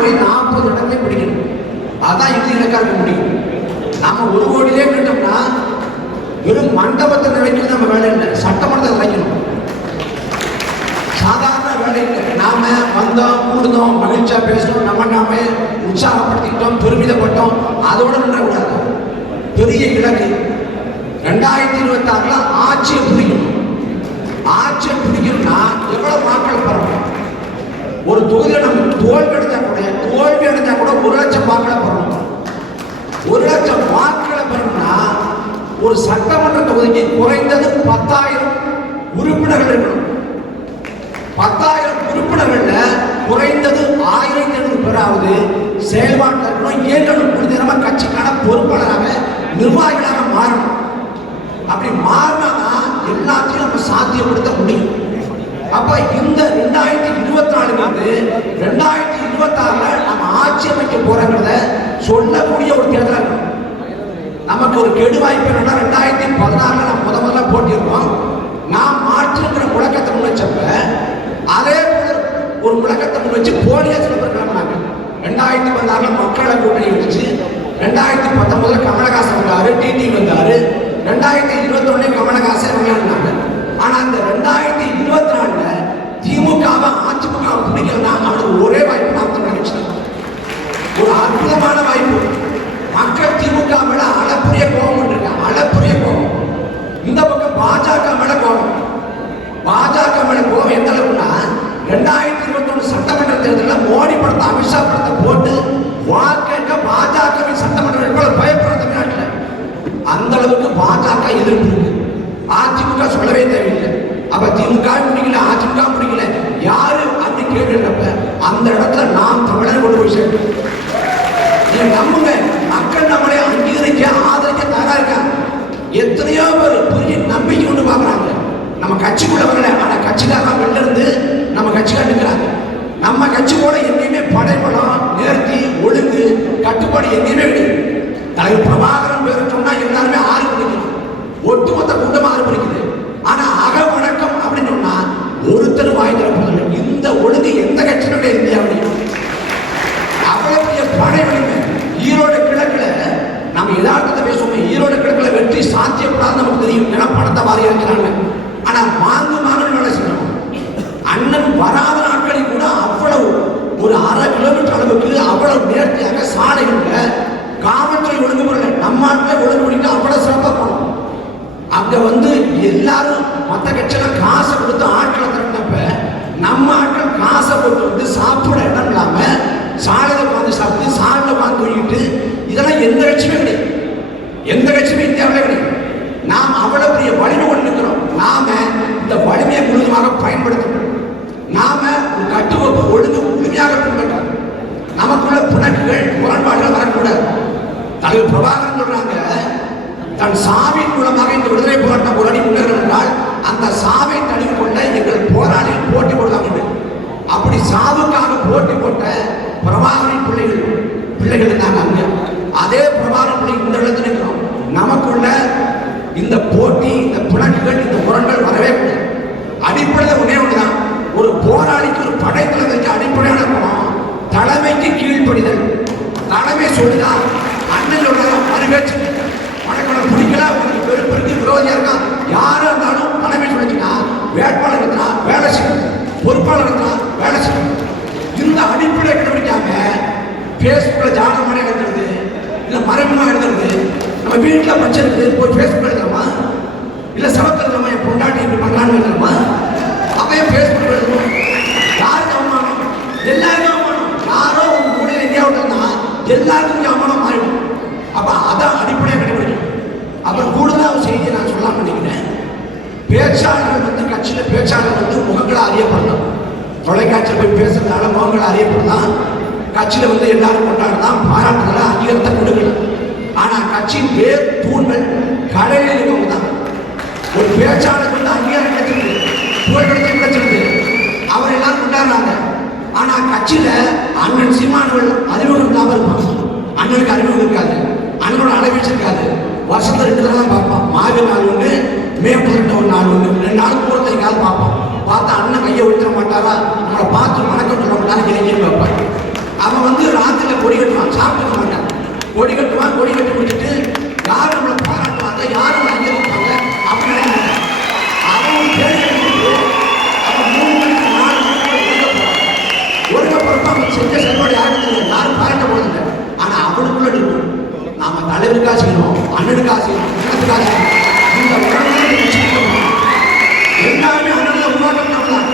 போய் நாற்பது இடத்துலையும் பிடிக்கணும். அதான் இது இலக்கா இருக்க முடியும். நம்ம ஒரு கோடியிலே நின்றோம்னா வெறும் மண்டபத்தை நினைக்கிறது நம்ம வேலை இல்லை. சட்டமன்றத்தை நினைக்கணும். சாதாரண வேலை இல்லை. நாம வந்தோம் கூடுதோம் மகிழ்ச்சியா பேசணும் நம்ம நாம உற்சாகப்படுத்திக்கிட்டோம் பெருமிதப்பட்டோம் அதோட நின்றக்கூடாது. பெரிய இலக்கு. ரெண்டாயிரத்தி இருபத்தி ஆறுல ஆட்சியை பிடிக்கணும். ஆட்சியை பிடிக்கணும்னா எவ்வளவு மக்கள் பரவாயில்ல ஒரு தொகுதியில் நம்ம தோல்வி அடைஞ்சா கூட ஒரு லட்சம் வாக்களை பெறணும் ஒரு லட்சம் வாக்குகளை பெறணும்னா ஒரு சட்டமன்ற தொகுதிக்கு குறைந்தது பத்தாயிரம் உறுப்பினர்கள் இருக்கணும். பத்தாயிரம் உறுப்பினர்கள்ல குறைந்தது ஆயிரத்தி ஐநூறு பேராவது செயல்பாட்டில் இருக்கணும். இயங்கணும் முடிஞ்ச நம்ம கட்சிக்கான பொறுப்பாளராக நிர்வாகிகளாக மாறணும். அப்படி மாறினாதான் எல்லாத்தையும் நம்ம சாத்தியப்படுத்த முடியும். அப்ப இந்த ரெண்டாயிரத்தி இருபத்தி நாலுல இருந்து ரெண்டாயிரத்தி இருபத்தி ஆறுல நம்ம ஆட்சி அமைக்க போறோங்கிறத சொல்லக்கூடிய ஒரு தேர்தலாக இருக்கணும். நமக்கு ஒரு கெடு வாய்ப்பு என்னன்னா ரெண்டாயிரத்தி பதினாறுல நம்ம முத முதல்ல போட்டிருக்கோம். நான் மாற்றுங்கிற முழக்கத்தை முன் வச்சப்ப அதே ஒரு முழக்கத்தை முன் வச்சு போலியா சில பேர் கிளம்பினாங்க. ரெண்டாயிரத்தி பதினாறுல மக்களை கூட்டணி வச்சு ரெண்டாயிரத்தி பத்தொன்பதுல கமலஹாசன் வந்தாரு டிடி வந்தாரு. ரெண்டாயிரத்தி இருபத்தி ஒண்ணு கமலஹாசன் விளையாடினாங்க ஆனா அந்த ரெண்டாயிரத்தி இருபத்தி நாலுல திமுகவை அதிமுக பிடிக்கலாம் அவனுக்கு ஒரே வாய்ப்பு நான் தமிழ் ஒரு அற்புதமான வாய்ப்பு. மக்கள் திமுக மேல அளப்புரிய கோபம் இருக்காங்க அளப்புரிய கோபம். இந்த பக்கம் பாஜக மேல கோபம். பாஜக மேல கோபம் எந்த அளவுக்குன்னா ரெண்டாயிரத்தி இருபத்தி ஒண்ணு சட்டமன்ற தேர்தலில் மோடி படத்தை அமித்ஷா படத்தை போட்டு வாக்கேற்க பாஜகவின் சட்டமன்ற வேட்பாளர் பயப்படுற தமிழ்நாட்டில். அந்த அளவுக்கு பாஜக எதிர்ப்பு இருக்கு. அதிமுக சொல்லவே தேவையில்லை. அப்ப திமுக முடிக்கல அதிமுக முடிக்கல. யாரு அப்படி கேட்டுறப்ப அந்த இடத்துல நாம் தமிழர் கொண்டு போய் சேர்க்கணும். நீங்க நம்புங்க மக்கள் நம்மளை அங்கீகரிக்க ஆதரிக்க தயாரா இருக்காங்க எத்தனையோ பேர் புரிய நம்பிக்கை கொண்டு பார்க்குறாங்க. நம்ம கட்சிக்குள்ள வரல. ஆனால் கட்சிக்காரங்க வெளில இருந்து நம்ம கட்சி கண்டுக்கிறாங்க. நம்ம கட்சி கூட எங்கேயுமே படைபலம் நேர்த்தி ஒழுங்கு கட்டுப்பாடு எங்கேயுமே கிடையாது. தலைவர் பிரபாகரன் பேர் சொன்னா எல்லாருமே ஆறு பிடிக்கணும் ஒட்டுமொத்த கூட்டம் ஆறு பிடிக்குது. ஆனா அக வணக்கம் அப்படின்னு சொன்னா ஒருத்தர் வாய் திறப்பதில்லை. இந்த ஒழுங்கு எந்த கட்சியினுடைய இந்தியாவிலையும் அவ்வளவு பெரிய படை எப்படி சாத்தியப்படாது நமக்கு தெரியும். ஏன்னா பணத்தை வாரி இருக்கிறாங்க ஆனா மாங்கு மாங்கன்னு வேலை செய்யணும் அண்ணன் வராத நாட்களில் கூட அவ்வளவு ஒரு அரை கிலோமீட்டர் அளவுக்கு அவ்வளவு நேர்த்தியாக சாலைகள்ல காவல்துறை ஒழுங்குமுறை நம்ம நாட்டில் ஒழுங்குமுறைக்கு அவ்வளவு சிறப்பாக போனோம் அங்க வந்து எல்லாரும் மற்ற கட்சியெல்லாம் காசை கொடுத்து ஆட்களை திறந்தப்ப நம்ம ஆட்கள் காசை போட்டு வந்து சாப்பிட இடம் இல்லாம சாலையில உட்காந்து சாப்பிட்டு சாலையில் உட்காந்து தூங்கிட்டு இதெல்லாம் எந்த கட்சியுமே கிடையாது. எந்த கட்சியுமே இந்தியாவிலே கிடையாது நாம் அவ்வளவு பெரிய வலிமை கொண்டிருக்கிறோம். நாம இந்த வலிமையை முழுதுமாக பயன்படுத்தணும். நாம ஒரு ஒழுங்கு முழுமையாக பின்பற்றணும். நமக்குள்ள பிணக்குகள் முரண்பாடுகள் வரக்கூடாது. தலைவர் பிரபாகரன் சொல்றாங்க தன் சாவின் மூலமாக இந்த விடுதலை போராட்டம் போராடி முன்னேறும் என்றால் அந்த சாவை தழுவி கொண்ட எங்கள் போராளிகள் போட்டி போடுவாங்க அப்படி சாவுக்காக போட்டி போட்ட பிரபாகரின் பிள்ளைகள் பிள்ளைகள் இருந்தாங்க அங்கே. அதே பிரபாகரன் பிள்ளை இந்த இடத்துல வெறுப்பிற்கு விரோதியா இருக்கான் யாரா இருந்தாலும் பணமே சொல்லிச்சுன்னா வேட்பாளர் இருக்கிறா வேலை செய்யணும் பொறுப்பாளர் இருக்கிறா வேலை செய்யணும் இந்த அடிப்படை கடைபிடிக்காம பேஸ்புக்ல ஜானமான எழுதுறது இல்லை மறைமுகமா எழுதுறது நம்ம வீட்டில் பச்சை இருக்குது போய் பேஸ்புக் எழுதுறோமா இல்லை சமத்தில் எழுதலாமா? என் பொண்டாட்டி இப்படி பண்ணலான்னு எழுதுறோமா அவன் பேஸ்புக் எழுதணும். யாருக்கு அவமானம்? எல்லாருமே அவமானம். யாரோ உங்க மூலையில் இந்தியாவில் இருந்தால் எல்லாருக்கும் அவமானம் மாறிடும். அப்போ அதான் அடிப்படையாக பேச்சாளர்கள் வந்து கட்சியில பேச்சாளர் வந்து முகங்களை அறியப்படலாம். தொலைக்காட்சியில் போய் பேசுறதுனால முகங்களை அறியப்படலாம். கட்சியில வந்து எல்லாரும் கொண்டாடலாம். பாராட்டுதல அங்கீகாரத்தை கொடுக்கலாம். ஆனா கட்சியின் வேர் தூண்கள் கடையில் இருக்கவங்க தான். ஒரு பேச்சாளர் வந்து அங்கீகாரம் கிடைச்சிருக்கு புகழ்பெடுத்து கிடைச்சிருக்கு அவர் எல்லாரும் கொண்டாடுறாங்க. ஆனா கட்சியில அண்ணன் சீமானவர்கள் அறிமுகம் இல்லாம இருப்பாங்க. அண்ணனுக்கு அறிமுகம் இருக்காது. அண்ணனோட அளவீச்சு இருக்காது வருஷத்துல ரெண்டு தடவை தான் பார்ப்பான் மாவி நாள் ஒன்று மே பதினெட்டு ஒரு நாள் ஒன்று ரெண்டு நாளுக்கு ஒரு தைக்காவது ராத்திரி பார்த்தா அண்ணன் கையை விட்டுற வணக்கம் சொல்ல மாட்டாரு இலக்கியம் அவன் வந்து ராத்திரில கொடி கட்டுவான் சாப்பிட்டுக்க மாட்டான். கொடி கட்டுவான் கொடி கட்டி முடிச்சுட்டு யார் நம்மளை பாராட்டுவாங்க யார் நம்மளை அங்கீகரிப்பாங்க அப்படி நினைக்க மாட்டான். அவன் கேள்வி கேட்டுட்டு அவன் மூணு மணிக்கு நாலு மணிக்கு ஒழுங்க போறான் ஒழுங்க போறப்ப அவன் செஞ்ச செயல்பாடு யாருக்கு தெரியும் யாரும் பாராட்ட போறதில்லை ஆனா அவனுக்குள்ள இருக்கும் நாம தலைவருக்காக செய்யணும் அண்ணனுக்காக செய்யணும் இனத்துக்காக செய்யணும் இந்த உலகத்தை வச்சுக்கணும் எல்லாருமே அண்ணன் உருவாக்கப்பட்டவங்க தான்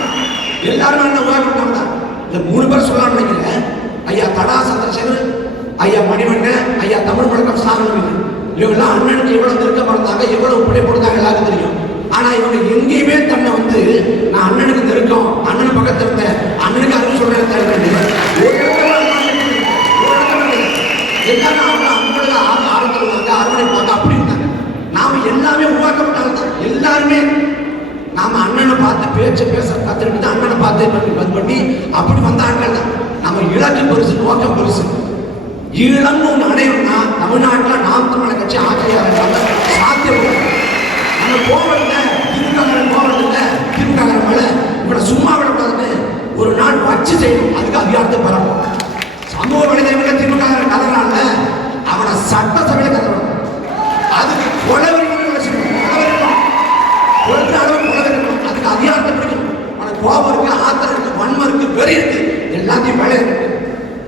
எல்லாருமே என்ன உதாரணம் தான் இந்த மூணு பேர் சொல்லலாம்னு நினைக்கிறேன் ஐயா தடா சந்திரசேகர் ஐயா மணிவண்ணன் ஐயா தமிழ் முழக்கம் சாமி இவங்கெல்லாம் அண்ணனுக்கு எவ்வளவு நெருக்கமா இருந்தாங்க எவ்வளவு பிழை கொடுத்தாங்க எல்லாருக்கும் தெரியும் ஆனா இவங்க எங்கேயுமே தன்னை வந்து நான் அண்ணனுக்கு நெருக்கம் அண்ணன் பக்கத்தில் இருந்தேன் அண்ணனுக்கு அறிவு சொல்றேன் தவிர இல்லை. எல்லாரும் அவங்க அவங்களுக்கு அரவணைப்பாங்க அப்படி இருந்தாங்க நாம எல்லாமே உருவாக்கப்பட்டாங்க எல்லாருமே நாம அண்ணனை பார்த்து பேச்ச பேச கத்துக்கிட்டு அண்ணனை பார்த்து பண்ணி இது பண்ணி அப்படி வந்த ஆட்கள் தான் நம்ம இலக்கு பெருசு நோக்கம் பெருசு. ஈழம்னு ஒன்று அடையணும்னா தமிழ்நாட்டில் நாம் தமிழக கட்சி ஆட்சியாக சாத்தியம் அந்த நம்ம போவதில்லை திமுக போவதில்லை திமுக மேல இவனை சும்மா விடக்கூடாதுன்னு ஒரு நாள் வச்சு செய்யணும். அதுக்கு அதிகாரத்தை பெறணும். சமூக வலைதளங்களில் திமுக கதறான்ல அவனை சட்டசபையில் கதறணும் அதுக்கு கொலவெறிகள் கோபம் இருக்கு ஆத்திரம் இருக்கு வன்மம் இருக்கு வெறி இருக்கு எல்லாத்தையும் வேலை இருக்கு.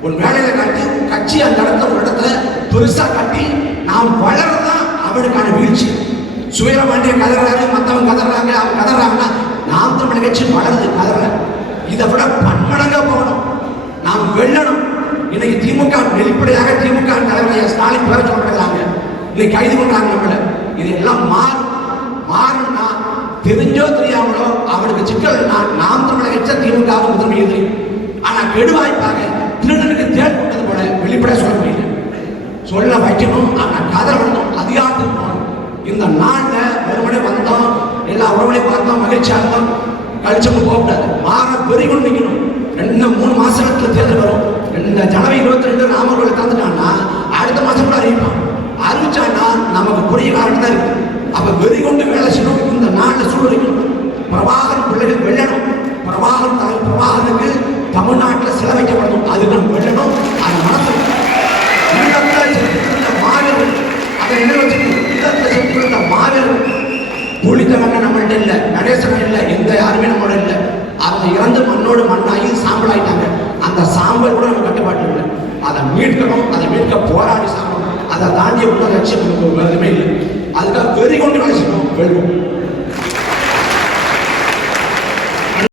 உன் வேலையில காட்டி கட்சி அந்த இடத்த ஒரு இடத்துல பெருசா காட்டி நாம் வளரதான் அவனுக்கான வீழ்ச்சி. சுயரமாண்டிய கதறாரு மற்றவங்க கதறாங்க அவன் கதறாங்கன்னா நாம் தமிழ் கட்சி வளருது கதறல. இதை விட பன்மடங்கா போகணும். நாம் வெல்லணும். இன்னைக்கு திமுக வெளிப்படையாக திமுக தலைவர் ஸ்டாலின் பேர சொல்றாங்க இன்னைக்கு கைது பண்றாங்க நம்மள. இதெல்லாம் மாறும். மாறணும்னா தெரிஞ்சோ தெரியாமலோ அவனுக்கு சிக்கல்னா நாம் தமிழக கட்சி திமுக முதன்மை எதிரி ஆனா கெடுவாய்ப்பாக திருடனுக்கு தேர் கொண்டது போல வெளிப்படையா சொல்ல முடியல. சொல்ல வைக்கணும் ஆனால் கதை விடணும் அதிகாரத்துக்கு இந்த நாட்டில் ஒருமுறை வந்தோம் எல்லா உறவுகளையும் பார்த்தோம் மகிழ்ச்சியாக இருந்தோம் கழிச்சவங்க போகக்கூடாது. மாற பெரிய கொண்டு நிற்கணும் ரெண்டு மூணு மாசத்துல தேர்தல் வரும். இந்த ஜனவரி இருபத்தி ரெண்டு ராமர்களை தந்துட்டான்னா அடுத்த மாசம் கூட அறிவிப்பான். அறிவிச்சான்னா நமக்கு புரிய காரணம் தான் இருக்கு. அப்ப வெறி கொண்டு வேலை செய்யணும் இந்த நாளில் சூழலிக்கணும் பிரபாகரன் பிள்ளைகள் வெல்லணும். பிரபாகரன் தலைவர் பிரபாகரனுக்கு தமிழ்நாட்டு செலவைக்கப்படணும் அது நம்ம வெல்லணும் அது மனசு. ஈழத்தில் மாவீரர்கள் அதை என்ன வச்சுக்கணும் ஈழத்தில் செத்துக்கிட்ட மாவீரர்கள் புலித்தவங்க நம்மள்ட்ட இல்லை. நடேசன் இல்லை. எந்த யாருமே நம்மளோட இல்லை. அவங்க இறந்து மண்ணோடு மண்ணாகி சாம்பலாயிட்டாங்க அந்த சாம்பல் கூட நம்ம கட்டுப்பாட்டு இல்லை. அதை மீட்கணும். அதை மீட்க போராடி சாப்பிடணும் அதை தாண்டி உள்ள லட்சியம் நமக்கு எதுவுமே இல்லை. அதுக்காக வெறி கொண்டு வச்சுக்கணும் வெல்வோம்.